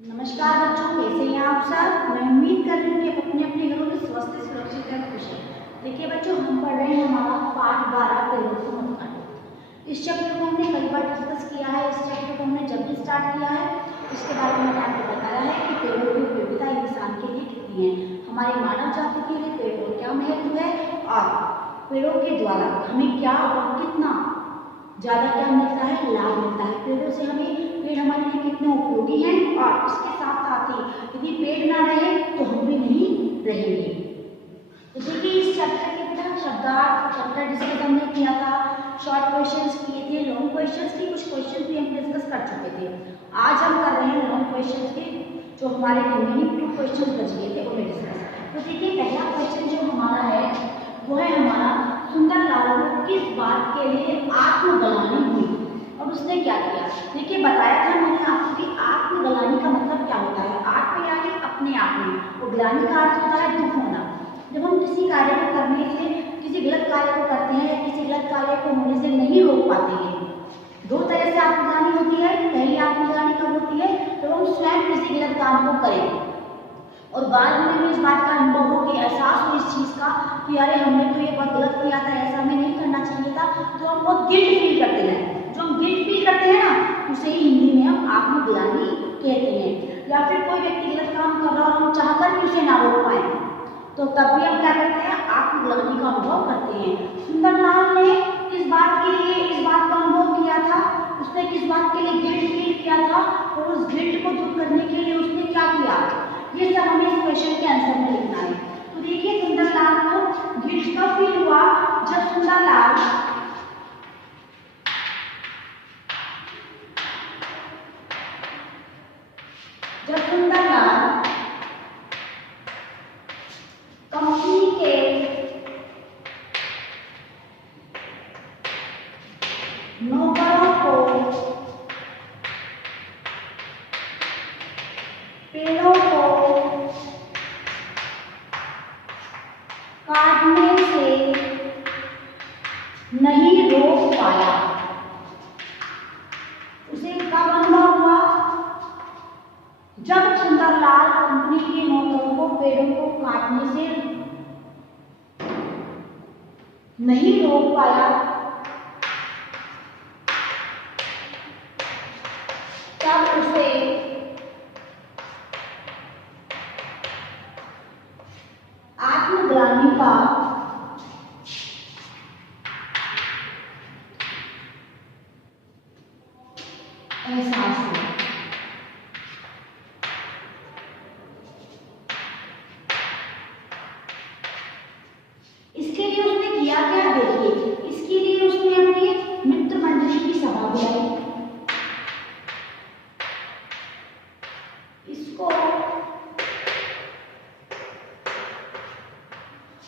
नमस्कार बच्चों, कैसे हैं आप सब। मैं उम्मीद कर रही हूँ कि आप अपने अपने घरों में स्वस्थ सुरक्षित और खुश हैं। देखिए बच्चों, हम पढ़ रहे हैं हमारा पाठ 12 पेड़ों को मत काटो। इस चैप्टर को हमने कई बार डिस्कस किया है। इस चैप्टर को हमने जब भी स्टार्ट किया है इसके बारे में मैंने आपको बताया है कि पेड़ों की उपयोगिता इंसान के लिए कितनी है, हमारी मानव जाति के लिए पेड़ों का क्या महत्व है और पेड़ों के द्वारा हमें क्या और कितना ज़्यादा क्या मिलता है, लाभ मिलता है। पेड़ों से पेड़ हमारे लिए कितने उपयोगी हैं और इसके साथ साथ ही यदि पेड़ ना रहे तो हम भी नहीं रहेंगे। तो देखिए, इस चैप्टर के बिना शब्दार्थ चैप्टर डिस्कस हमने किया था, शॉर्ट क्वेश्चंस किए थे, लॉन्ग क्वेश्चंस की कुछ क्वेश्चन भी हम डिस्कस कर चुके थे। आज हम कर रहे हैं लॉन्ग क्वेश्चंस के, जो हमारे रिमेनिंग 2 क्वेश्चन बच गए थे उन्हें डिस्कस। तो देखिए, पहला क्वेश्चन जो हमारा है वो है हमारा, सुंदरलाल को किस बात के लिए आत्मग्लानि हुई और उसने क्या किया। देखिए, बताया था मैंने आपको कि आत्मग्लानि का मतलब क्या होता है। आत्म यानी अपने आप में, और ग्लानि का अर्थ होता है दुख होना। जब हम किसी कार्य को करने से, किसी गलत कार्य को करते हैं या किसी गलत कार्य को होने से नहीं रोक पाते हैं, 2 तरह से आत्मग्लानि होती है। पहली आत्मग्लानि कब होती है, जब हम स्वयं किसी गलत काम को करें और बाद में हमें इस बात का अनुभव हो, कि एहसास हो इस चीज़ का कि अरे हमने तो ये बहुत गलत किया था, ऐसा हमें नहीं करना चाहिए था, तो हम बहुत गिल्ट फील करते हैं। जो हम गिल्ट फील करते हैं ना, उसे ही हिंदी में हम आत्मग्लानि कहते हैं। या फिर कोई व्यक्ति गलत काम कर रहा और हम चाहकर भी उसे ना रोक पाए, तो तब भी हम क्या करते हैं, आत्मग्लानि का अनुभव करते हैं। सुंदरलाल ने इस बात का अनुभव किया था, उसने किस बात के लिए गिल्ट फील किया था और उस गिल्ट को दूर करने के लिए उसने क्या किया, ये सब हमें इस क्वेश्चन के आंसर में लिखना है। तो देखिए, सुंदरलाल को गिल्ट कब फील हुआ, जब सुंदरलाल कंपनी के नौकरों को पेड़ों को काटने से नहीं रोक पाया। उसे कब अनुभव हुआ, जब सुंदरलाल कंपनी के नौकरों को पेड़ों को काटने से नहीं रोक पाया, तब उसे आत्मग्लानि का एहसास हुआ। इसके लिए उसने किया क्या, देखिए, इसके लिए उसने अपनी मित्र मंडली की सभा बुलाई। इसको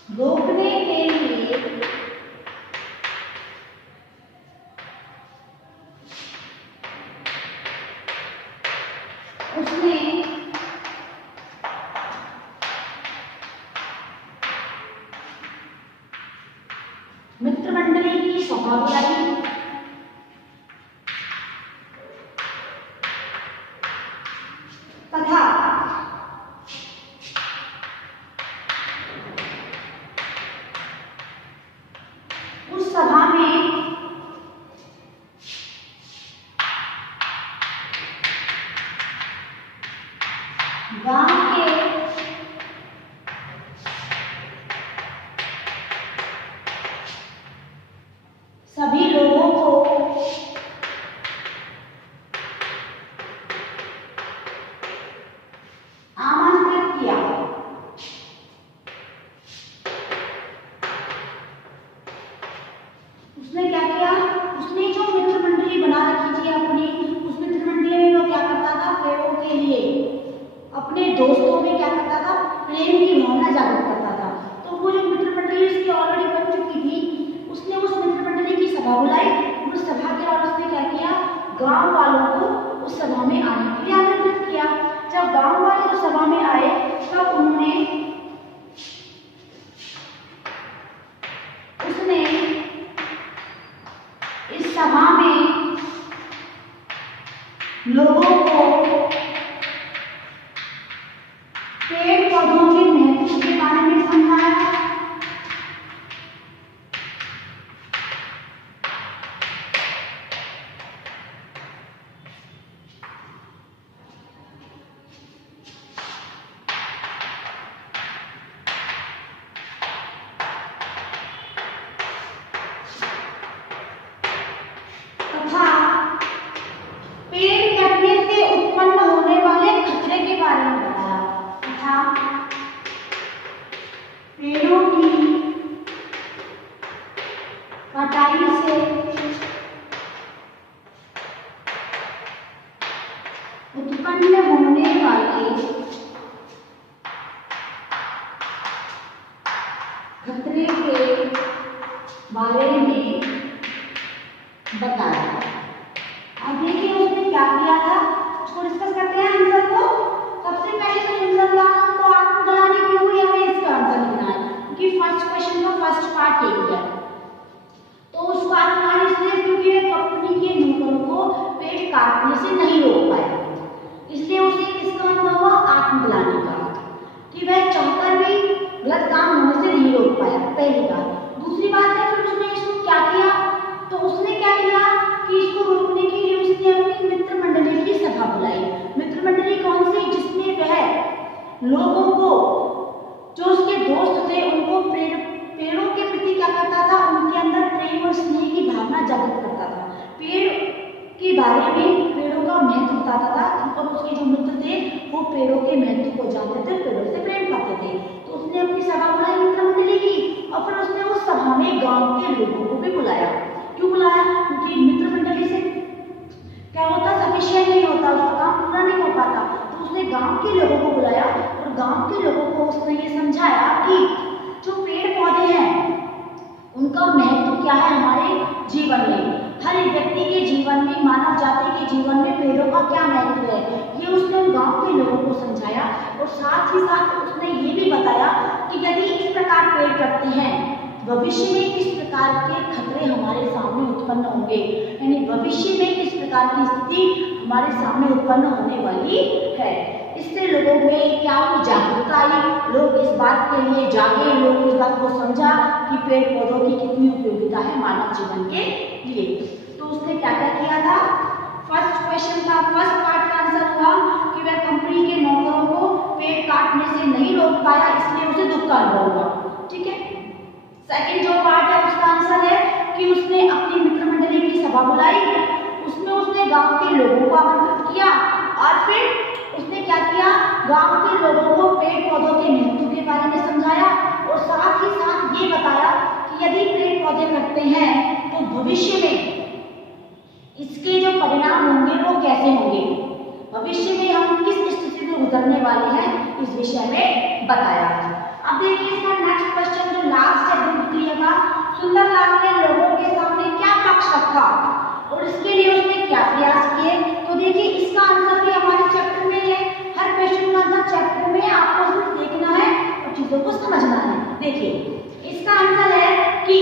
रोकने के लिए उसने मित्रमंडली की सभा बुलाई तथा उस सभा में गांव के सभी लोगों को आमंत्रित किया। उसने क्या किया, उसने जो मित्र मंडली बना रखी थी अपनी, उस मित्र मंडली में वो क्या करता था, पेड़ों के लिए अपने दोस्तों में क्या करता था, प्रेम की भावना जागृत करता था। तो वो जो मित्र मंडली उसकी ऑलरेडी बन चुकी थी, उसने उस मित्र मंडली की सभा बुलाई। उस सभा के बाद उसने क्या किया, गांव वालों को उस सभा में आने के लिए आमंत्रित किया। जब गांव वाले उस सभा में आए तब उसने इस सभा में लोगों को उत्पन्न होने वाले खतरे के बारे में बताया। अब देखिए उसने क्या किया था, इसको डिस्कस करते हैं आंसर को। सबसे पहले तो सुंदरलाल को आत्मग्लानि क्यों हुई, हमें इसका आंसर लिखना है, क्योंकि फर्स्ट क्वेश्चन का फर्स्ट पार्ट यही है। तो उसको आत्मग्लानि इसलिए क्योंकि वे कंपनी के नौकरों को पेड़ काटने से नहीं रोक पाया, इसलिए उसे किसका अनुभव हुआ, आत्मग्लानि का, कि वह चाहकर भी गलत काम होने से नहीं रोक पाया, पहली बात। दूसरी बात है फिर उसने इसको क्या किया, तो उसने क्या किया कि इसको रोकने के लिए उसने अपनी मित्र मंडली की सभा बुलाई। मित्र मंडली कौन सी, जिसमें वह लोगों को, जो उसके दोस्त थे, उनको पेड़ों के प्रति क्या करता था, उनके अंदर प्रेम और स्नेह की भावना जागृत करता था, पेड़ के बारे में, पेड़ों का महत्व बताता था। और उसके जो मित्र थे वो पेड़ों के महत्व को जानते थे, पेड़ों से प्रेम करते थे। तो उसने अपनी सभा बुलाई मित्र मंडली की, और फिर उसने उस सभा में गांव के लोगों को भी बुलाया। क्यों बुलाया, क्योंकि मित्र मंडली से क्या होता, सफिशिएंट नहीं होता, उसका काम पूरा नहीं हो पाता। तो उसने गांव के लोगों को बुलाया और गांव के लोगों को उसने ये समझाया कि जो पेड़ पौधे हैं उनका महत्व क्या है हमारे जीवन में, हर एक व्यक्ति के जीवन में, मानव जाति के जीवन में पेड़ों का क्या महत्व है, ये उसने गांव के लोगों को समझाया। और साथ ही साथ उसने ये भी बताया कि यदि इस प्रकार पेड़ कटते हैं, भविष्य में किस प्रकार के खतरे हमारे सामने उत्पन्न होंगे, यानी भविष्य में किस प्रकार की स्थिति हमारे सामने उत्पन्न होने वाली है। इससे लोगों में क्या हुई, जागरूकता आई, लोग इस बात के लिए जागे, लोग इस बात को समझा कि पेड़ पौधों की कितनी उपयोगिता है मानव जीवन के लिए। तो उसने क्या क्या किया था, फर्स्ट क्वेश्चन का फर्स्ट पार्ट का आंसर हुआ कि वह कंपनी के नौकरों को पेड़ काटने से नहीं रोक पाया, इसलिए उसे दुख का अनुभव हुआ। ठीक है, सेकंड जो पार्ट है उसका आंसर है कि उसने अपनी मित्र मंडली की सभा बुलाई, उसमें उसने गांव के लोगों को आमंत्रित किया और फिर उसने क्या किया, गांव के लोगों को पेड़ पौधों के महत्व के बारे में समझाया और साथ ही साथ ये बताया कि यदि पेड़ पौधे कटते हैं तो भविष्य में इसके जो परिणाम होंगे वो कैसे होंगे, भविष्य में हम किस स्थिति से गुजरने वाले हैं, इस विषय में बताया। अब देखिए इसका नेक्स्ट क्वेश्चन जो लास्ट है द्वितीय का, सुंदरलाल ने लोगों के सामने क्या पक्ष रखा और इसके लिए उसने क्या प्रयास किए। तो देखिए इसका आंसर भी हमारे चैप्टर में है, हर क्वेश्चन का आंसर चैप्टर में आपको सिर्फ देखना है और चीजों को समझना है। देखिए इसका आंसर है कि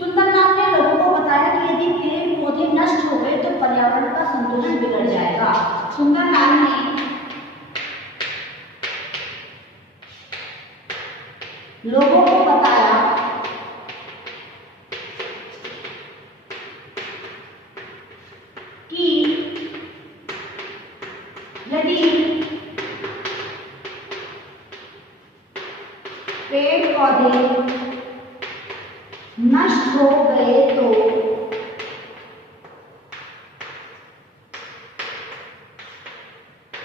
सुंदरलाल ने लोगों को बताया कि यदि पेड़ पौधे नष्ट हो गए तो पर्यावरण का संतुलन बिगड़ जाएगा। सुंदरलाल ने लोगों को बताया कि यदि पेड़ पौधे नष्ट हो गए तो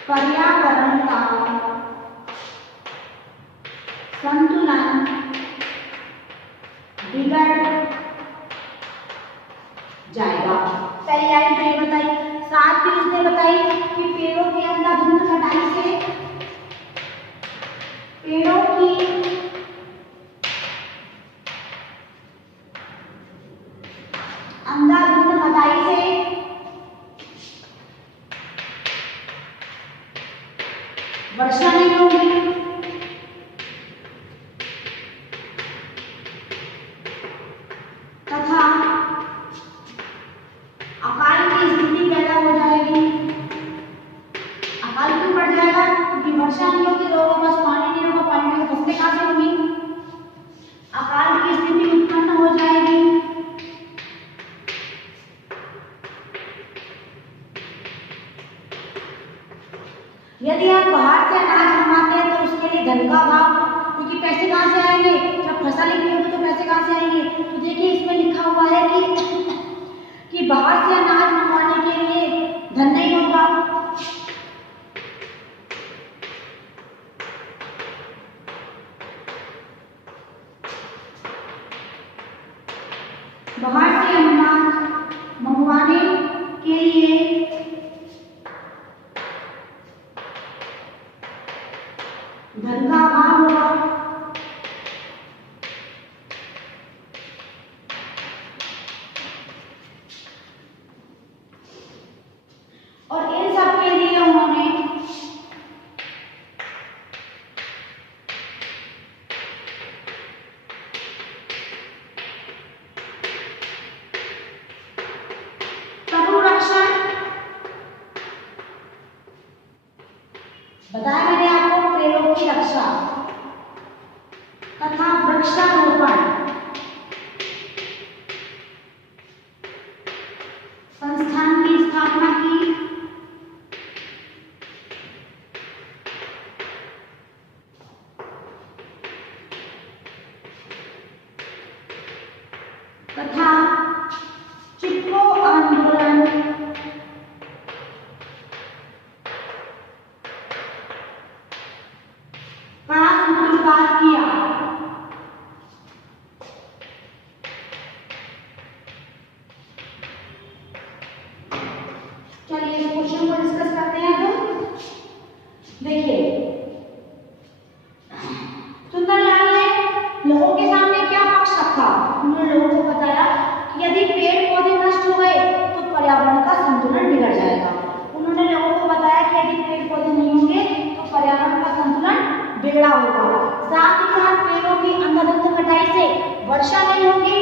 पर्यावरण का संतुलन बिगड़ जाएगा। पहली लाइन तो ये बताई, साथ ही उसने बताई कि पेड़ों के अंधाधुंध कटाई से, पेड़ों की अंधाधुंध कटाई से वर्षा नहीं होगी, तथा अकाल की स्थिति पैदा हो जाएगी। अकाल क्यों बढ़ जाएगा, क्योंकि वर्षा नहीं होगी, लोगों के पास पानी नहीं होगा, पानी में फसलें कहां से होंगी, अकाल की स्थिति उत्पन्न हो जाएगी। यदि आप बाहर से अनाज मंगाते हैं तो उसके लिए धन का अभाव, क्योंकि पैसे कहाँ से आएंगे, जब फसल नहीं होगी तो पैसे कहाँ से आएंगे। तो देखिए इसमें लिखा हुआ है कि बाहर से अनाज मंगवाने के लिए धन नहीं होगा, बाहर से अनाज मंगवाने के लिए चलिए इस क्वेश्चन को डिस्कस करते हैं। तो देखिए, सुंदरलाल ने लोगों के सामने क्या पक्ष रखा? उन्होंने लोगों को बताया कि यदि पेड़ पौधे नष्ट हो गए तो पर्यावरण का संतुलन बिगड़ जाएगा। उन्होंने लोगों को बताया कि यदि पेड़ पौधे नहीं होंगे तो पर्यावरण का संतुलन बिगड़ा होगा। साथ ही साथ पेड़ों की अंधाधुंध कटाई से वर्षा नहीं होगी।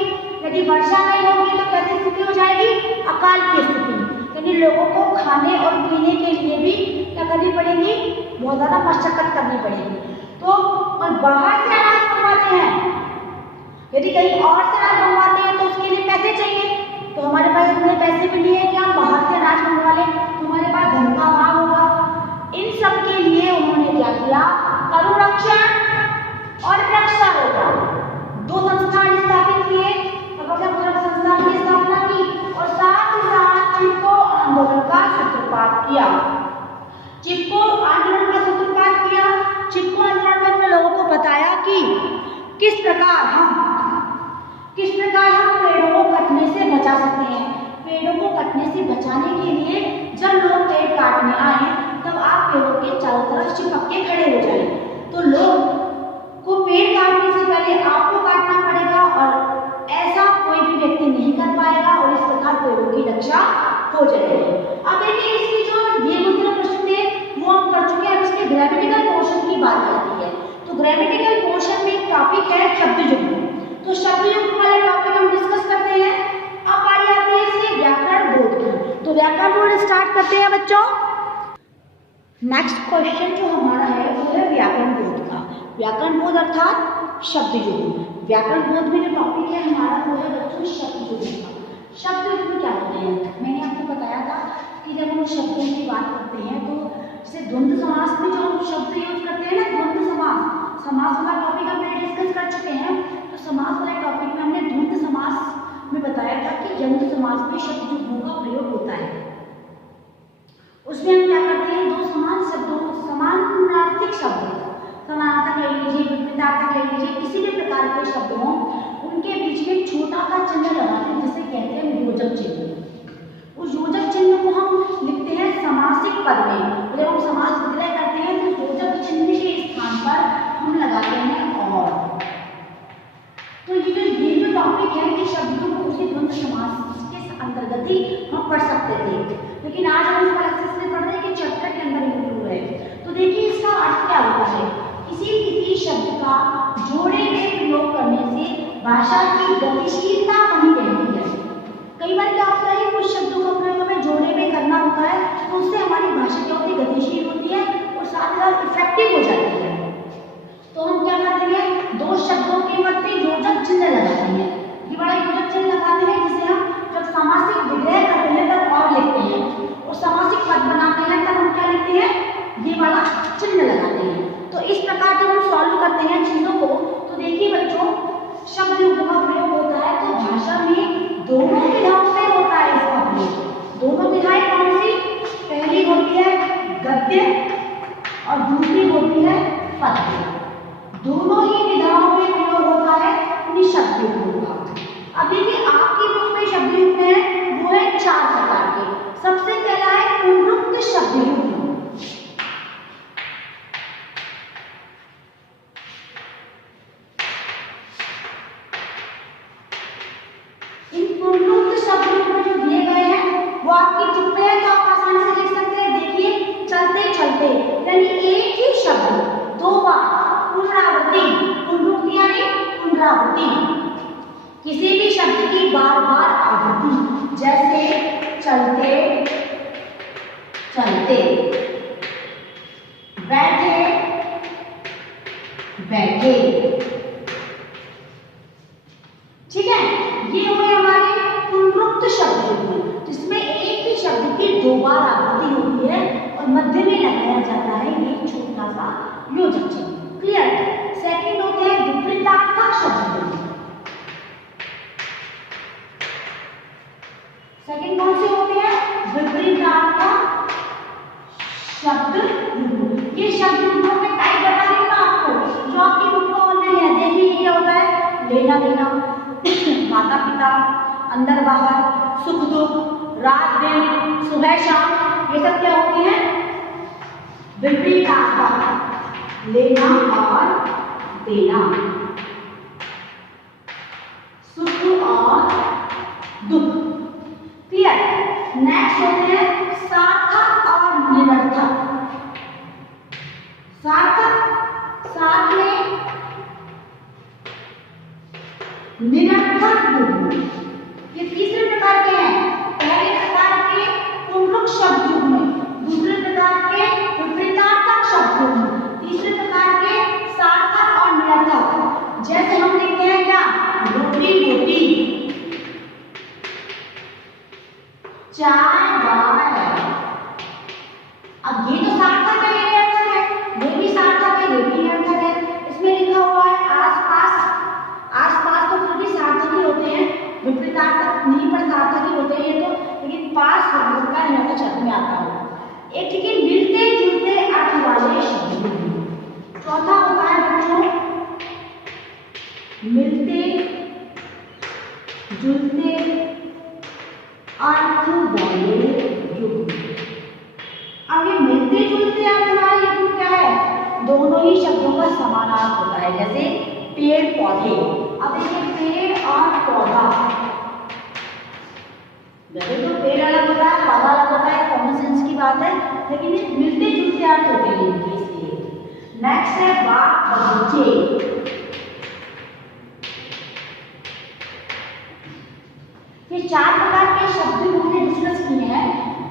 यदि वर्षा नहीं होगी तो कैसी स्थिति हो जाएगी? अकाल की स्थिति। यानी लोगों को खाने और पीने के लिए भी क्या करनी पड़ेगी? बहुत ज्यादा मशक्कत करनी पड़ेगी। तो और बाहर से अनाज मंगवाते हैं, यदि कहीं और से अनाज मंगवाते हैं तो उसके लिए पैसे चाहिए। तो हमारे पास इतने पैसे भी नहीं है कि हम बाहर से अनाज मंगवा लें, तो हमारे पास धन का अभाव होगा। इन सब के लिए उन्होंने क्या किया? तरुरक्षण और वृक्षारोपण दो संस्थान स्थापित किए। संस्थान की स्थापना की और साथ ही साथ चिपको आंदोलन का सूत्रपात किया। चिपको आंदोलन का सूत्रपात किया। चिपको आंदोलन में लोगों को बताया कि किस प्रकार हम पेड़ों को कटने से बचा सकते हैं। पेड़ों को कटने से बचाने के लिए जब लोग पेड़ काटने आए तब आप पेड़ों के चारों तरफ चिपक के खड़े हो जाए। तो लोग को पेड़ काटने से पहले आपको काटना पड़ेगा और ऐसा कोई भी व्यक्ति नहीं कर पाएगा और इस प्रकार पेड़ों की रक्षा हो जाएगी। अब देखिए, इसकी जो ये दूसरे प्रश्न थे वो हम कर चुके हैं। इसके ग्रामेटिकल पोर्शन की बात आती है। तो ग्रामेटिकल पोर्शन में एक टॉपिक है शब्द युग्म। तो शब्द युग्म वाले टॉपिक हम डिस्कस करते हैं। अब बारी आती है इसके व्याकरण बोध की। तो व्याकरण बोध स्टार्ट करते हैं बच्चों। नेक्स्ट क्वेश्चन जो हमारा है वो है व्याकरण बोध का। व्याकरण बोध अर्थात शब्द युग्म। व्याकरण बोध में जो टॉपिक है हमारा वो है बच्चों शब्द युग्म का। शब्द युग्म क्या होते हैं? मैंने आपको बताया था कि जब हम शब्दों की बात करते हैं तो जैसे द्वंद्व समास में जो हम शब्द यूज करते हैं ना, द्वंद्व समास वाला टॉपिक हम पहले डिस्कस कर चुके हैं। तो समास वाले टॉपिक में हमने द्वंद्व समास में बताया था कि द्वंद्व समास में शब्द युग्मों का प्रयोग होता है। उसमें हम क्या करते हैं? दो समान शब्दों, समानार्थक शब्द, समानार्थक कह लीजिए, विपरीतार्थक कह लीजिए, किसी भी प्रकार के शब्द हों उनके बीच में छोटा सा चिन्ह लगाते हैं जिसे कहते हैं योजक चिन्ह। उस योजक चिन्ह को हम लिखते हैं समासिक पद में। जब हम समास विग्रह करते हैं तो योजक चिन्ह के स्थान पर हम लगाते हैं और। तो ये जो टॉपिक है कि शब्दों को उसी द्वंद्व समास के अंतर्गत ही हम पढ़ सकते थे, लेकिन आज हम इसको एक्सेस में पढ़ रहे हैं कि चैप्टर के अंदर इंक्लूड है। तो देखिए इसका अर्थ क्या होता है? किसी शब्द का जोड़े में प्रयोग करने से भाषा की गतिशीलता बनी रहती है। कई बार क्या होता है, कुछ शब्दों का प्रयोग हमें जोड़े में करना होता है तो उससे हमारी भाषा क्या होती है? गतिशील होती है और साथ ही साथ इफेक्टिव हो जाती है। तो हम क्या करते हैं? दो शब्दों के मध्य योजक चिन्ह लगाते हैं। ये बड़ा योजक चिन्ह लगाते हैं जिसे हम जब सामासिक विग्रह करते हैं तब और लिखते हैं और सामासिक पद बनाते हैं तब हम क्या लिखते हैं? ये वाला चिन्ह लगाते हैं। तो इस प्रकार जब हम सॉल्व करते हैं चीजों को तो देखिए बच्चों, शब्द युग्म का प्रयोग होता है तो भाषा में दोनों विधाओं से होता है इसका प्रयोग। दोनों विधाएं कौन सी? पहली होती है गद्य और दूसरी होती है पद्य। दोनों ही विधाओं में प्रयोग होता है इन शब्द युग्मों का। अब देखिए आपकी बुक में शब्द युग्म है वो है 4 प्रकार के। सबसे पहला है पुनरुक्त शब्द युग्म। इन पुनरुक्त शब्द युग्म जो दिए गए हैं वो आपकी बुक में है तो आप आसानी से लिख सकते हैं। देखिए चलते चलते यानी एक ही शब्द दो बार पुनरावृत्ति, पुनरुक्ति यानी पुनरावृत्ति, किसी भी शब्द की बार बार आवृत्ति, जैसे चलते चलते, बैठे बैठे। ठीक है, ये हुए हमारे पुनरुक्त शब्द युग्म जिसमें एक ही शब्द की 2 बार आवृत्ति होती है और मध्य में लगाया जाता है ये छोटा सा योजक चिन्ह। क्लियर? सेकंड होते हैं विपरीतार्थक शब्द युग्म। सेकंड कौन से होते हैं? विपरीतार्थक शब्द युग्म। ये शब्द युग्मों में टाइप बता रही हूं आपको, जो आपकी बुक में ऑलरेडी है। देखिए क्या होता है? लेना देना, माता पिता, अंदर बाहर, सुख दुख, रात दिन, सुबह शाम, ये सब क्या होते हैं? विपरीतार्थक, लेना और देना, सुख और दुख। क्लियर? नेक्स्ट होते हैं सार्थक और निरर्थक। सार्थक साथ में, निरर्थक युग्म, ये तीसरे प्रकार के हैं। पहले प्रकार के पुंलिंग शब्द युग्म, दूसरे प्रकार के विपरीतार्थक शब्द युग्म, तीसरे प्रकार के सार्थक और निरर्थक। जैसे हम देखते हैं क्या? रोटी रोटी, चाय बाय। अब ये तो सार्थक है, ये निरर्थक है, ये भी सार्थक है, ये भी निरर्थक है। इसमें लिखा हुआ है आसपास, आसपास तो फिर भी सार्थक ही होते हैं, विपरीतार्थक नहीं पर सार्थक ही होते हैं ये तो, लेकिन पास शब्द का निरर्थक शब्द में आता है। एक ठीक है मिलते जुलते अर्थ वाले शब्द। चौथा होता है बच्चों मिलते जुलते अर्थ वाले युग्म। अब ये मिलते जुलते अर्थ वाले युग्म क्या है? दोनों ही शब्दों का समानार्थ होता है, जैसे पेड़ पौधे। अब देखिए पेड़ और पौधा, वैसे तो पेड़ अलग होता है, पौधा अलग होता है, कॉमन सेंस की बात है, लेकिन ये मिलते जुलते अर्थ होते हैं इनके, इसलिए। नेक्स्ट है बाग बगीचे। ये चार प्रकार के शब्द हमने डिस्कस किए हैं।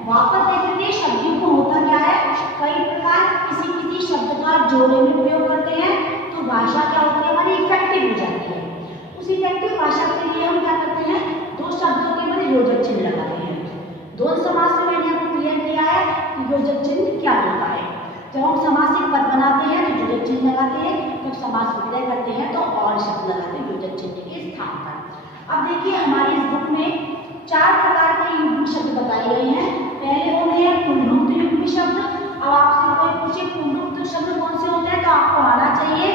वापस देखेंगे शब्दों को होता क्या है? कई प्रकार किसी किसी शब्द का जोड़े में प्रयोग करते हैं तो भाषा क्या होती है हमारी इफेक्टिव हो जाती है। उस इफेक्टिव भाषा के लिए हम क्या करते हैं? दो शब्दों के मध्य योजक चिन्ह लगाते हैं। द्वंद्व समास में मैंने आपको क्लियर किया है कि योजक चिन्ह क्या होता है। जब हम समासिक पद बनाते हैं तो योजक चिन्ह लगाते हैं, जब समास विलय करते हैं तो और शब्द लगाते हैं योजक चिन्ह के स्थान पर। अब देखिए हमारी इस बुक में चार प्रकार के युग्म शब्द बताए गए हैं। पहले होते हैं पुनरुक्त युग्म शब्द। अब आपसे कोई पूछे पुनरुक्त शब्द कौन से होते हैं तो आपको आना चाहिए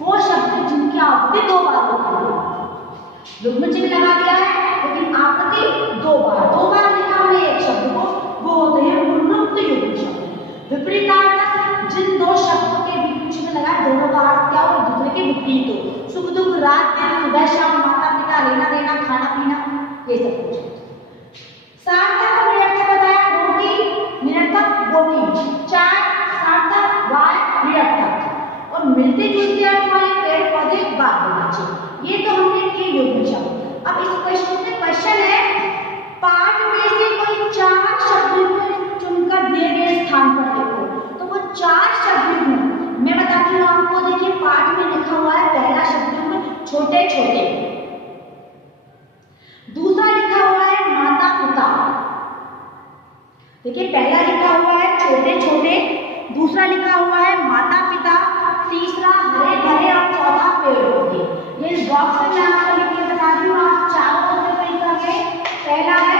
वो शब्द जिनकी आवृत्ति दो बार होती है। युग्म चिन्ह लगा दिया है लेकिन आवृत्ति दो बार लिखा हमने एक शब्द को, वो होते हैं पुनरुक्त युग्म शब्द। विपरीतार्थक, जिन दो शब्दों के बीच चिन्ह लगाए दोनों का अर्थ क्या हो? दूसरे के विपरीत हो। सुख दुख, रात दिन, सुबह शाम, माता पिता, लेना देना, खाना पीना, ये सब कुछ। सार्थक और निरर्थक बताया, रोटी निरर्थक रोटी, चाय सार्थक, वाय निरर्थक, और मिलते जुलते अर्थ वाले पेड़ पौधे बाग बगीचे। ये तो हमने किए युग्म शब्द। अब इस क्वेश्चन में क्वेश्चन है पाठ में से कोई चार शब्दों को चुनकर दिए गए स्थान पर लिखो। तो वो चार शब्द मैं बताती हूँ आपको। देखिए पाठ में लिखा हुआ है पहला शब्द छोटे छोटे, दूसरा लिखा हुआ है माता पिता। देखिए पहला लिखा हुआ है छोटे छोटे, दूसरा लिखा हुआ है माता पिता, तीसरा हरे भरे और चौथा पेड़ पौधे। ये इस बॉक्स में मैं आपको लिख के बता दूं, आप चारों तरफ से पेड़ करेंगे। पहला है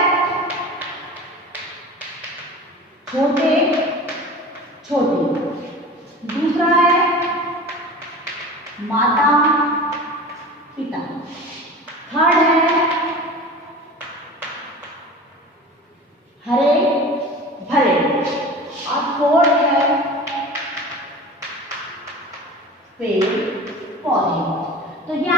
छोटे छोटे, दूसरा है माता पिता, थर्ड है हरे भरे और फोर्थ है पेड़ पौधे। तो ये